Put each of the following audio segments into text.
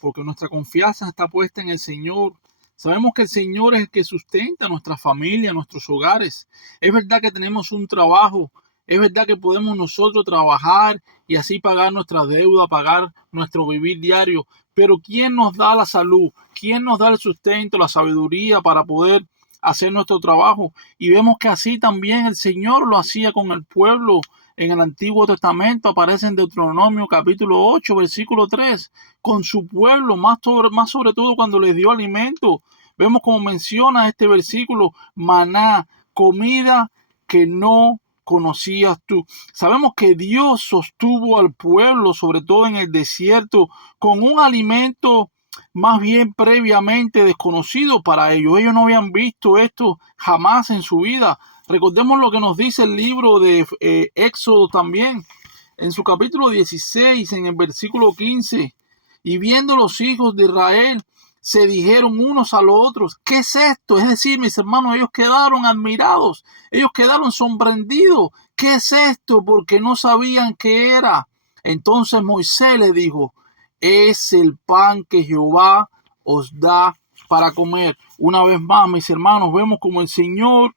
porque nuestra confianza está puesta en el Señor. Sabemos que el Señor es el que sustenta nuestra familia, nuestros hogares. Es verdad que tenemos un trabajo, es verdad que podemos nosotros trabajar y así pagar nuestra deuda, pagar nuestro vivir diario. Pero ¿quién nos da la salud? ¿Quién nos da el sustento, la sabiduría para poder hacer nuestro trabajo? Y vemos que así también el Señor lo hacía con el pueblo. En el Antiguo Testamento aparece en Deuteronomio capítulo 8, versículo 3, con su pueblo, más sobre todo cuando les dio alimento. Vemos como menciona este versículo, maná, comida que no conocías tú. Sabemos que Dios sostuvo al pueblo, sobre todo en el desierto, con un alimento más bien previamente desconocido para ellos. Ellos no habían visto esto jamás en su vida. Recordemos lo que nos dice el libro de Éxodo también, en su capítulo 16, en el versículo 15. Y viendo los hijos de Israel, se dijeron unos a los otros, ¿qué es esto? Es decir, mis hermanos, ellos quedaron admirados, ellos quedaron sorprendidos. ¿Qué es esto? Porque no sabían qué era. Entonces Moisés les dijo, es el pan que Jehová os da para comer. Una vez más, mis hermanos, vemos como el Señor,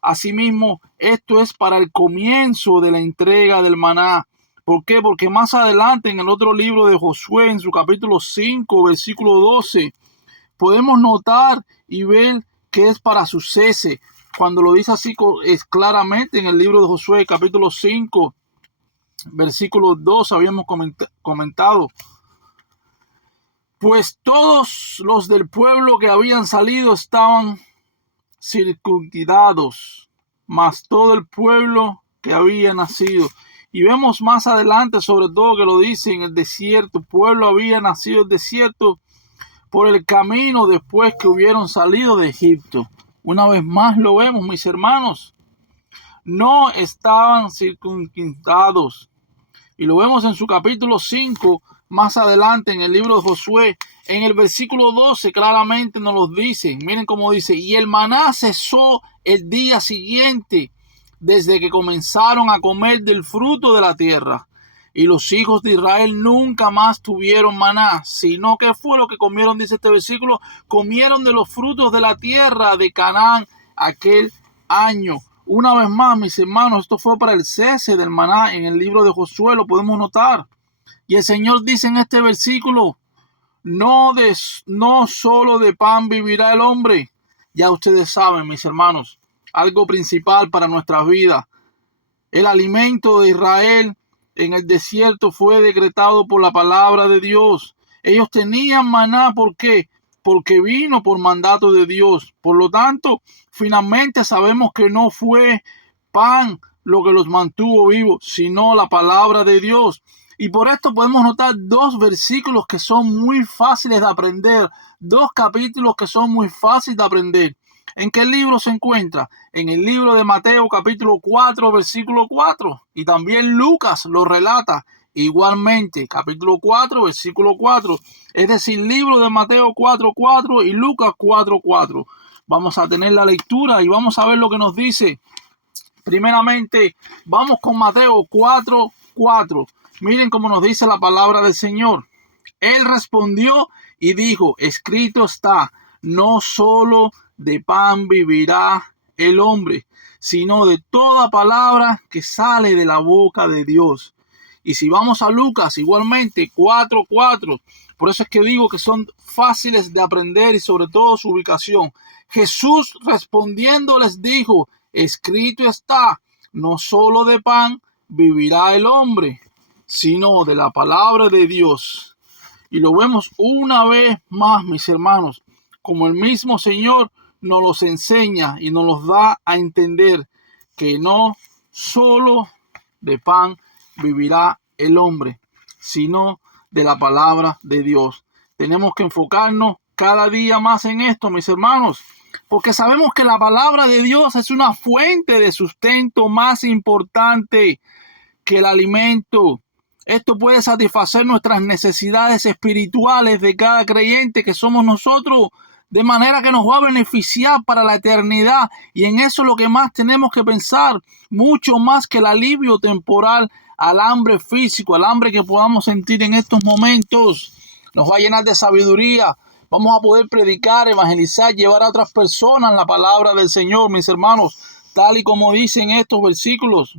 asimismo, esto es para el comienzo de la entrega del maná. ¿Por qué? Porque más adelante en el otro libro de Josué, en su capítulo 5, versículo 12, podemos notar y ver que es para su cese. Cuando lo dice así es claramente en el libro de Josué, capítulo 5, versículo 2, habíamos comentado. Pues todos los del pueblo que habían salido estaban circuncidados, más todo el pueblo que había nacido. Y vemos más adelante, sobre todo, que lo dice en el desierto. El pueblo había nacido en el desierto por el camino después que hubieron salido de Egipto. Una vez más lo vemos, mis hermanos. No estaban circuncidados. Y lo vemos en su capítulo 5, más adelante en el libro de Josué. En el versículo 12 claramente nos lo dice. Miren cómo dice. Y el maná cesó el día siguiente, desde que comenzaron a comer del fruto de la tierra. Y los hijos de Israel nunca más tuvieron maná, sino que fue lo que comieron, dice este versículo, comieron de los frutos de la tierra de Canaán aquel año. Una vez más, mis hermanos, esto fue para el cese del maná. En el libro de Josué lo podemos notar. Y el Señor dice en este versículo, no solo de pan vivirá el hombre. Ya ustedes saben, mis hermanos, algo principal para nuestras vidas. El alimento de Israel en el desierto fue decretado por la palabra de Dios. Ellos tenían maná, ¿por qué? Porque vino por mandato de Dios. Por lo tanto, finalmente sabemos que no fue pan lo que los mantuvo vivos, sino la palabra de Dios. Y por esto podemos notar dos versículos que son muy fáciles de aprender, dos capítulos que son muy fáciles de aprender. ¿En qué libro se encuentra? En el libro de Mateo capítulo 4, versículo 4. Y también Lucas lo relata igualmente, capítulo 4, versículo 4. Es decir, libro de Mateo 4, 4 y Lucas 4, 4. Vamos a tener la lectura y vamos a ver lo que nos dice. Primeramente, vamos con Mateo 4, 4. Miren cómo nos dice la palabra del Señor. Él respondió y dijo, escrito está, no solo de pan vivirá el hombre, sino de toda palabra que sale de la boca de Dios. Y si vamos a Lucas, igualmente, 4:4. Por eso es que digo que son fáciles de aprender y sobre todo su ubicación. Jesús respondiendo les dijo, escrito está, no solo de pan vivirá el hombre, sino de la palabra de Dios. Y lo vemos una vez más, mis hermanos, como el mismo Señor nos los enseña y nos los da a entender que no solo de pan vivirá el hombre, sino de la palabra de Dios. Tenemos que enfocarnos cada día más en esto, mis hermanos, porque sabemos que la palabra de Dios es una fuente de sustento más importante que el alimento. Esto puede satisfacer nuestras necesidades espirituales de cada creyente que somos nosotros, de manera que nos va a beneficiar para la eternidad. Y en eso es lo que más tenemos que pensar, mucho más que el alivio temporal al hambre físico, al hambre que podamos sentir en estos momentos. nos va a llenar de sabiduría. Vamos a poder predicar, evangelizar, llevar a otras personas la palabra del Señor, mis hermanos, tal y como dicen estos versículos.